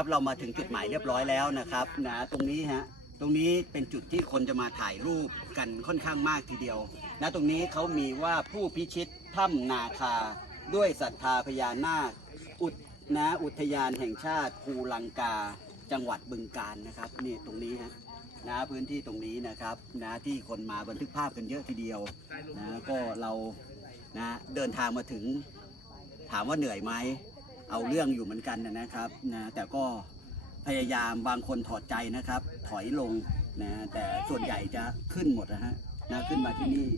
นะครับเรามาถึงจุดหมายเรียบร้อยแล้วนะครับนะตรงนี้ฮะตรงนี้เป็นจุดที่คนจะมาถ่ายรูปกันค่อนข้างมากทีเดียวนะตรงนี้เขามีว่าผู้พิชิตถ้ำนาคาด้วยศรัทธาพญานาคอุทนะอุทยานแห่งชาติภูลังกาจังหวัดบึงกาฬนะครับนี่ตรงนี้ฮะนะพื้นที่ตรงนี้นะครับนะที่คนมาบันทึกภาพกันเยอะทีเดียวนะก็เรานะเดินทางมาถึงถามว่าเหนื่อยไหม เอาเรื่องอยู่เหมือนกันนะนะครับนะแต่ก็พยายามบางคนถอดใจนะครับ ถอยลงนะแต่ส่วนใหญ่จะขึ้นหมดนะฮะนะขึ้นมาที่นี่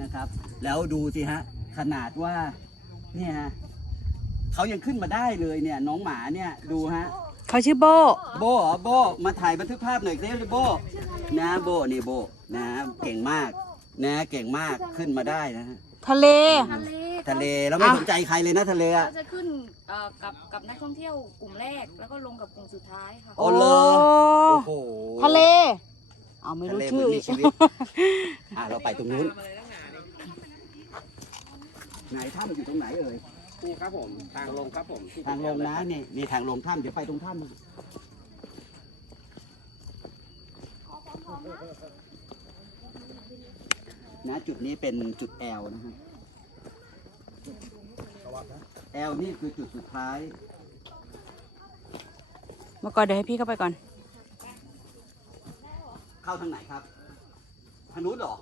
นะครับ แล้วดูสิฮะขนาดว่าเนี่ยฮะเขายังขึ้นมาได้เลยเนี่ยน้องหมาเนี่ยดูฮะเขาชื่อโบโบเหรอโบมาถ่ายบันทึกภาพหน่อยสิโบนะโบนี่โบนะเก่งมากนะเก่งมากขึ้นมาได้นะฮะทะเล ทะเล ทะเลแล้วไม่อะสนใจใครเลยนะทะเลเขาอะจะขึ้นเอ่อกับกับนักท่องเที่ยวกลุ่มแรก แล้วก็ลงกับกลุ่มสุดท้ายค่ะ อ๋อเหรอ โอ้โหทะเลเอาไม่รู้ทะเลชื่อมันมีอีกชีวิตอะเราไปตรงนู้นไหนถ้ำอยู่ตรงไหนเอ่ยนี่ครับผมทางลงครับผมที่ทางลงนะนี่นี่ทางลงถ้ำเดี๋ยวไปตรงถ้ำ นะจุดนี้เป็นจุดแอลนะฮะ แอลนี่คือจุดสุดท้ายเมื่อก่อนเดี๋ยวให้พี่เข้าไปก่อน เข้าทางไหนครับทางนู้นเหรอ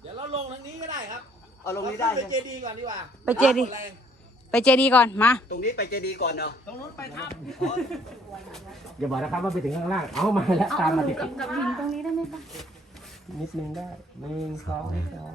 เดี๋ยวเราลงทางนี้ก็ได้ครับเอาลงนี้ได้ไปใช่ไหมเจดีย์ก่อนดีกว่าไปเจดีย์ แรงไปเจดีย์ก่อนมา ตรงนี้ไปเจดีย์ก่อนเนาะตรงนู้นไปถ้อย่าบอกนะครับว่าไปถึงข้างล่าง เอามาแล้วตามมาติดกับกับหินตรงนี้ได้ไหมคะๆนิดนึงได้หนึ่งสองสาม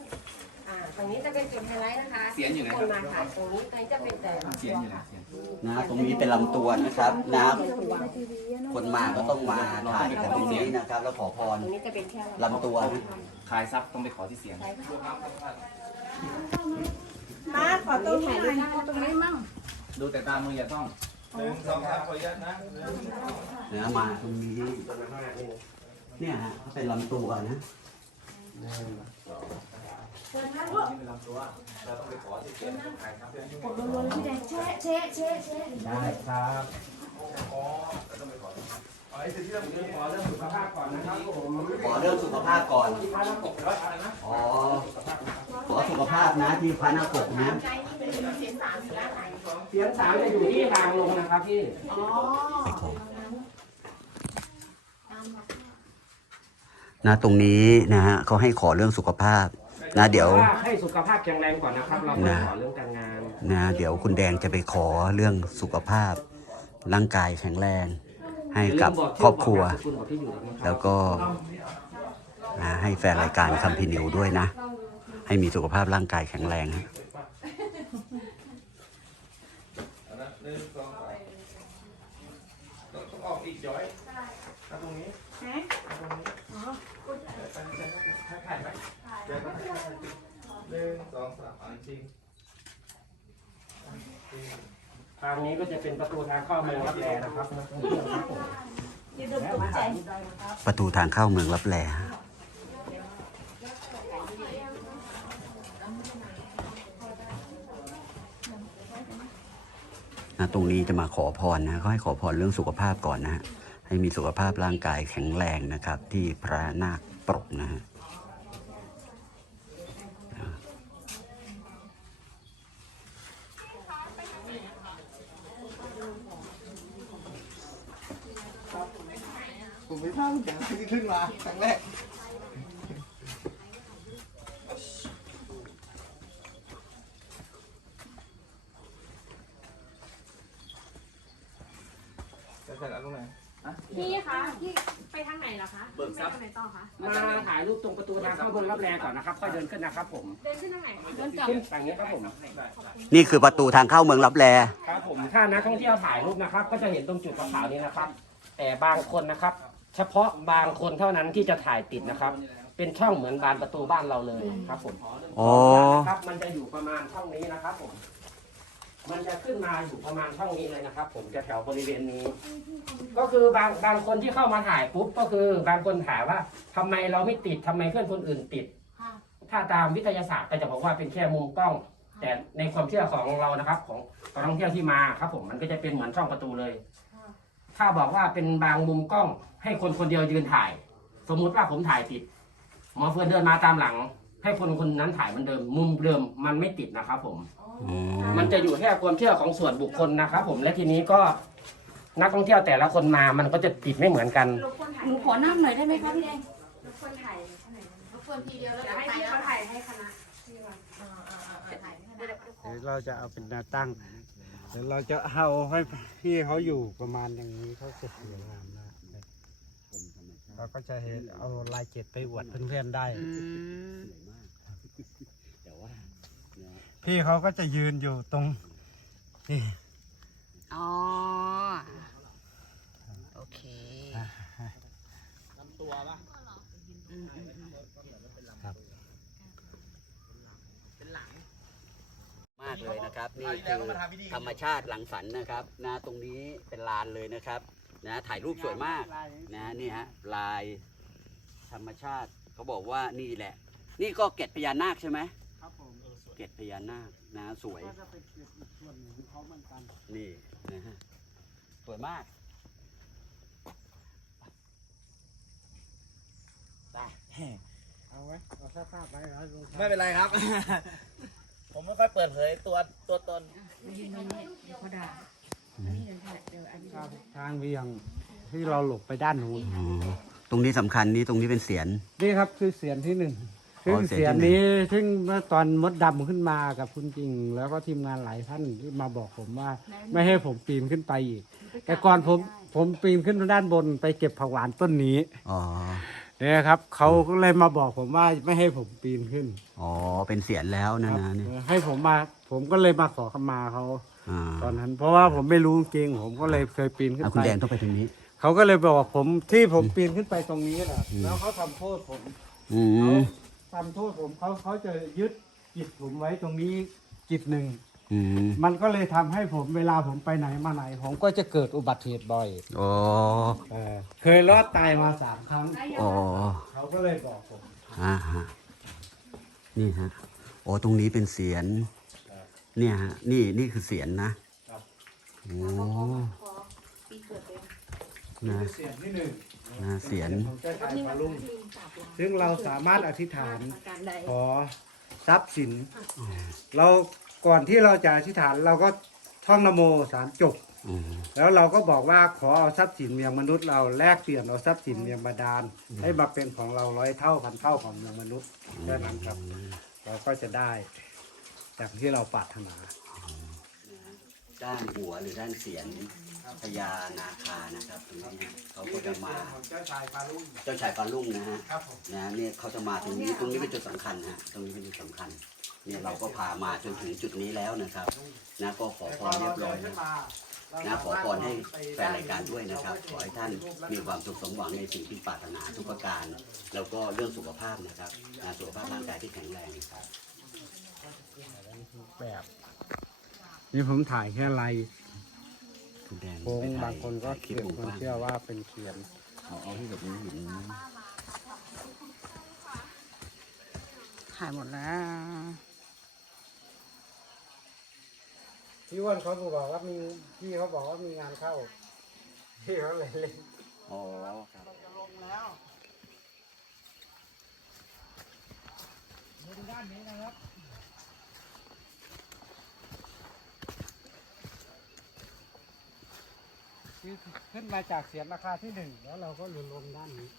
รงนี้จะเป็นจุดไฮไลท์นะคะเสียงอยู่ไหนคนมาถ่ายตรงนี้ตรงนี้จะเป็นแต่เสียงอยู่นะเสียงนะตรงนี้เป็นลำตัวนะครับนะคนมาก็ต้องมาถ่ายกันตรงนี้นะครับ แล้วขอพรตรงนี้จะเป็นแค่ลำตัวนะคลายซับต้องไปขอที่เสียง มาขอตัวถ่ายรูปตรงนี้มั่งดูแต่ตามมืออย่าต้องนะมาตรงนี้ เนี่ยฮะเขาเป็นลำตัวนะ พี่แดงเชะเชะเชะเชะได้ครับอ๋อขอเรื่องสุขภาพก่อนนะครับผมขอเรื่องสุขภาพก่อนพระนักปกร้อยอะไรนะอ๋อขอสุขภาพนะที่พระนาคปกนะเสียงสามจะอยู่ที่ทางลงนะครับพี่อ๋อนะตรงนี้นะฮะเขาให้ขอเรื่องสุขภาพ นะเดี๋ยวาให้สุขภาพแข็งแรงก่อนนะครับเราก็ขอเรื่องการงานนะเดี๋ยวคุณแดงจะไปขอเรื่องสุขภาพ ร่างกายแข็งแรง ให้กับครอบครัวคุณบอกที่อยู่นะครับแล้วก็นะให้แฟนรายการคัมพินิวด้วยนะ ให้มีสุขภาพร่างกายแข็งแรงฮะ ทางนี้ก็จะเป็นประตูทางเข้าเมืองรับแลนะครับนักท่องเที่ยวครับประตูทางเข้าเมืองรับแลนะตรงนี้จะมาขอพรนะเขาให้ขอพรเรื่องสุขภาพก่อนนะฮะ ให้มีสุขภาพร่างกายแข็งแรงนะครับ ที่พระนาคปรกนะฮะผมไม่ทราบเหมือนกันที่ขึ้นมาครั้งแรก พี่คะพี่ไปทางไหนเหรอคะเบิกทรัพย์ไปทางไหนต่อคะ มาถ่ายรูปตรงประตูทางเข้าเมืองรับแลก่อนนะครับค่อยเดินขึ้นนะครับผมเดินขึ้นทางไหนคะเดินกลับขึ้นฝั่งนี้ครับผมนี่คือประตูทางเข้าเมืองรับแลครับผมถ้านักท่องเที่ยวถ่ายรูปนะครับ ก็จะเห็นตรงจุดขาวๆนี้นะครับ แต่บางคนนะครับ เฉพาะบางคนเท่านั้นที่จะถ่ายติดนะครับ เป็นช่องเหมือนบานประตูบ้านเราเลยครับผมอ๋อครับมันจะอยู่ประมาณช่องนี้นะครับผม มันจะขึ้นมาอยู่ประมาณช่องนี้เลยนะครับ ผมจะแถวบริเวณนี้ ก็คือบางบางคนที่เข้ามาถ่ายปุ๊บก็คือบางคนถามว่าทำไมเราไม่ติดทำไมเพื่อนคนอื่นติดถ้าตามวิทยาศาสตร์ก็จะบอกว่าเป็นแค่มุมกล้อง แต่ในความเชื่อของเรานะครับ ของนักท่องเที่ยวที่มาครับ ผมมันก็จะเป็นเหมือนช่องประตูเลยถ้าบอกว่าเป็นบางมุมกล้อง ให้คนคนเดียวยืนถ่าย สมมุติว่าผมถ่ายติด หมอเฟิร์นเดินมาตามหลัง ให้คนคนนั้นถ่ายเหมันเดิม มุมเดิมมันไม่ติดนะครับ ผม มันจะอยู่แค่ความเชื่อของส่วนบุคคลนะครับผมและทีนี้ก็นักท่องเที่ยวแต่ละคนมามันก็จะติดไม่เหมือนกัน รบกวนถ่ายหนูขอนั่งหน่อยได้ไหมคะพี่แดงรบกวนถ่ายข้างไหนรบกวนทีเดียวแล้วเดี๋ยวให้ไปพี่แล้วเขาถ่ายให้คณะพี่ก่อนอ่าอ่าอ่าอ่าถ่ายให้เดี๋ยวนะเดี๋ยวเดี๋ยวเราจะเอาเป็นแนวตั้งเดี๋ยวเราจะเอาให้พี่เขาอยู่ประมาณอย่างนี้เขาจะสวยงามนะเราก็จะเห็นเอาลายเจ็ดไปอวดเพื่อนๆได้ อืมแต่ว่า พี่เขาก็จะยืนอยู่ตรงนี่อ๋อ โอเคอืมอืมอืมมากเลยนะครับ นี่คือธรรมชาติหลังสรรค์นะครับนะตรงนี้เป็นลานเลยนะครับนะถ่ายรูปสวยมากนะนี่ฮะลายธรรมชาติเขาบอกว่านี่แหละ นี่ก็เกล็ดพญานาคใช่ไหมครับผมเกล็ดพญานาคนะสวยก็จะเป็นเกียรติอีกส่วนหนึ่งของเขาเหมือนกันนี่นะฮะสวยมากไปเอาไว้เอาสภาพไว้แล้วลงไม่เป็นไรครับ ผมไม่ค่อยเปิดเผยตัวตัวตนทางเวียงที่เราหลบไปด้านนู้นอ๋อตรงนี้สำคัญนี่ตรงนี้เป็นเสียนนี่ครับคือเสียงที่หนึ่งอ๋ ซึ่งอเสีเสียยงงที่หนึ่งนี้ซึ่งเมื่อตอนมดดำขึ้นมากับคุณจริง แล้วก็ทีมงานหลายท่านที่มาบอกผมว่า ไม่ให้ผมปีนขึ้นไปอีก แต่ก่อนผมผมปีนขึ้นด้านบนไปเก็บผักหวานต้นนี้อ๋อเนี่ยครับเขาก็เลยมาบอกผมว่าไม่ให้ผมปีนขึ้น อ๋อ เป็นเสียนแล้วนะครับนะนี่ให้ผมมา ผมก็เลยมาขอขมาเขาอ่าตอนนั้น เพราะว่าผมไม่รู้จริง ผมก็เลยเคยปีนขึ้นอะไปคุณแดงต้องไปทางนี้ เขาก็เลยบอกผมที่ผมปีนขึ้นไปตรงนี้แหละแล้วเขาทำโทษผมอืเขาม ทำโทษผมเขาเขาจะยึดจิตผมไว้ตรงนี้จิตหนึ่ง อืมมันก็เลยทำให้ผมเวลาผมไปไหนมาไหน ผมก็จะเกิดอุบัติเหตุบ่อยอ๋อเออเคยรอดตายมาสามครั้ง อ๋อเขาก็เลยบอกผม อ่าฮะนี่ฮะโอ้ตรงนี้เป็นเสียนเนี่ยฮะนี่นี่คือเสียนนะครับ โอ้ปีเกิดเลยนี่นะคือเสียงที่หนึ่งนะเสียนของเจ้าชายพาลุง ซึ่งเราสามารถอธิษฐานการใดขอทรัพย์สิน เราก่อนที่เราจะอธิษฐานเราก็ท่องนโมสามจบ อืม แล้วเราก็บอกว่าขอเอาทรัพย์สินเมียงมนุษย์เราแลกเปลี่ยนเอาทรัพย์สินเมียงบาดาลให้มาเป็นของเราร้อยเท่าพันเท่าของเมียงมนุษย์แค่นั้นครับ เราก็จะได้จากที่เราปรารถนา ด้านหัวหรือด้านเสียนพญานาคานะครับตรงนี้ฮะเขาก็จะมาเจ้าชายพาลุงเจ้าชายปลาลุ่งนะฮะครับผมนะเนี่ยเขาจะมาตรงนี้ตรงนี้เป็นจุดสำคัญฮะตรงนี้เป็นจุดสำคัญ เนี่ยเราก็พามาจนถึงจุดนี้แล้วนะครับนะก็ขอพรเรียบร้อยนะนะขอพรให้แฟนรายการด้วยนะครับ ขอให้ท่านมีความสุขสมหวังในสิ่งที่ปรารถนาทุกประการ แล้วก็เรื่องสุขภาพนะครับนะสุขภาพร่างกายที่แข็งแรงครับแบบ นี่ผมถ่ายแค่ลายคุณแดนโค้งไปถ่ยบางคนก็ถ่ายคลิเขีปยนหมู่คนบ้านเชื่อว่าเป็นเขียน เอาเอาที่แบบนี้เห็นถ่ายหมดแล้วพี่อ้วนเขาบอกว่ามีพี่เขาบอกว่ามีงานเข้าพี่เขาเลยเล่นอ๋อครับด้านนี้นะครับ คือขึ้นมาจากเสียงราคาที่หนึ่งแล้วเราก็หลุนลงด้านนี้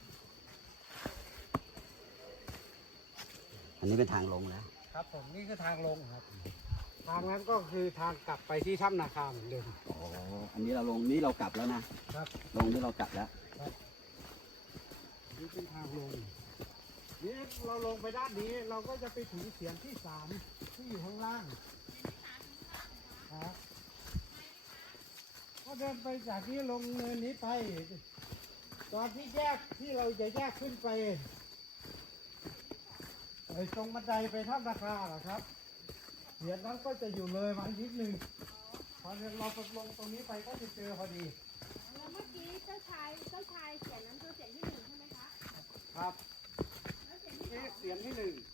อันนี้เป็นทางลงแล้ว ครับผมนี่คือทางลงครับ ทางนั้นก็คือทางกลับไปที่ถ้ำนาคาเหมือนเดิม อ๋อ อันนี้เราลงนี่เรากลับแล้วนะ ครับ ลงนี่เรากลับแล้วนี่เป็นทางลง นี่เราลงไปด้านนี้เราก็จะไปถึงเสียงที่สามที่อยู่ข้างล่างครับก็ เดินไปจากนี้ลงเนินนี้ไป ตอนที่แยกที่เราจะแยกขึ้นไปไอ้ตรงบันไดไปถ้ำนาคาเหรอครับเสียนนั้นก็จะอยู่เลยมานิดนึงพอเราลงตรงนี้ไปก็จะเจอพอดี แล้วเมื่อกี้เจ้าชายเจ้าชายเสียงนั้นคือเสียงที่หนึ่งใช่ไหมคะ ครับนี่เสียนที่หนึ่งนี่จะเป็น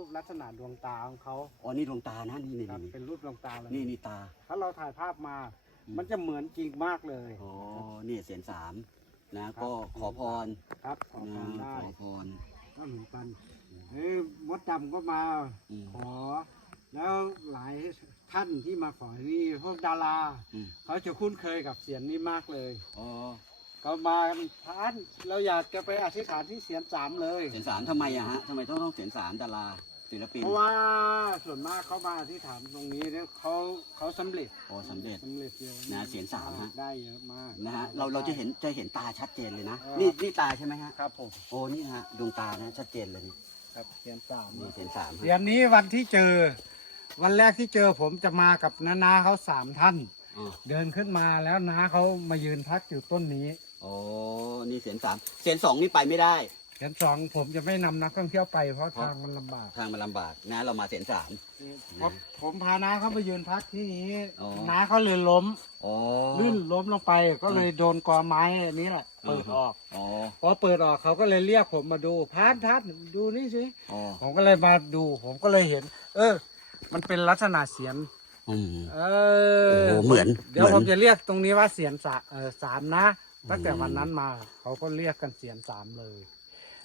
รูปลักษณะดวงตาของเขาอ๋อนี่ดวงตานะนี่นี่ครับนี่เป็นรูปดวงตาเลยนี่นี่ตาถ้าเราถ่ายภาพมา มันจะเหมือนจริงมากเลย อ๋อนี่เสียนสามนะก็ขอพรครับขอนะพรได้ขอพรก็เหมือนกันเอ้ยมดดำก็มาอืมขอ แล้วหลายท่านที่มาขอนี่พวกดาราอืมเขาจะคุ้นเคยกับเสียงนี้มากเลยอ๋อก็มาท่านเราอยากจะไปอธิษฐานที่เสียงสามเลย เสียนสามทำไมอะฮะทำไมต้องต้องเสียนสามดารา ศิลปินเพราะว่าส่วนมากเขามาอธิษฐานตรงนี้เนี่ยเขาเขาสำเร็จโอ้สำเร็จ สำเร็จเยอะนะเสียงสามฮะ ได้เยอะมากนะฮะเราเราจะเห็นจะเห็นตาชัดเจนเลยนะเออนี่นี่ตาใช่ไหมฮะครับผมโอ้นี่ฮะดวงตานะชัดเจนเลยนี่ครับเสียงสามนี่เสียนสามเดือนนี้วันที่เจอ วันแรกที่เจอผมจะมากับน้านาเขาสามท่าน อ๋อ เดินขึ้นมาแล้วน้าเขามายืนพักอยู่ต้นนี้ โอ้นี่เสียนสามเสียนสองนี่ไปไม่ได้ เดือนสองผมจะไม่นำนักท่องเที่ยวไปเพราะทางมันลำบาก ทางมันลำบากนะเรามาเสียนสามผมผมพาน้าเขามายืนพักที่นี้อ๋อ น้าเขาเลยล้มโอ้ลื่นล้มลงไปก็เลยโดนกอไม้อันนี้แหละเปิดออกอ๋อพอเปิดออกเขาก็เลยเรียกผมมาดูพัดพัดดูนี่สิอ๋อผมก็เลยมาดู ผมก็เลยเห็น เออ มันเป็นลักษณะเสียงอืม เอโอ้อโหเหมือนเดี๋ยวเหมือน ผมจะเรียกตรงนี้ว่าเสียงสาเออสามนะตั้งแต่วันนั้นมา เขาก็เรียกกันเสียงสามเลย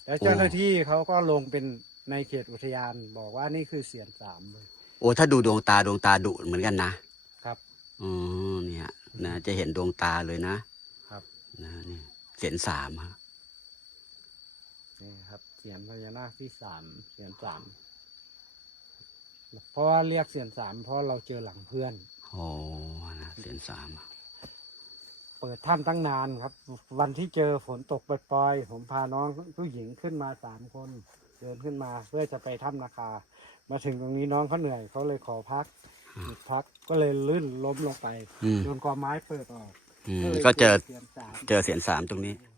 แล้วเจ้าหน้าที่เขาก็ลงเป็นในเขตอุทยานบอกว่านี่คือเสียงสามเลย โอ้ถ้าดูดวงตาดวงตาดุเหมือนกันนะครับอ๋อเนี่ยนะจะเห็นดวงตาเลยนะครับ นะนี่เสียนสามฮะนี่ครับเสียงพญานาคที่สามเสียงสามเพราะว่าเรียกเสียงสามเพราะเราเจอหลังเพื่อน โอ้นะเสียนสามอะเปิดถ้ำตั้งนานครับ วันที่เจอฝนตกปล่อยๆผมพาน้องผู้หญิงขึ้นมาสามคน เดินขึ้นมาเพื่อจะไปถ้ำนาคา มาถึงตรงนี้น้องเขาเหนื่อยเขาเลยขอพักหยุดพักก็เลยลื่นล้มลงไปอืม โดนกอไม้เปิดออกอืมลยก็เจอ เสียงสาม เจอเสียนสามตรงนี้อื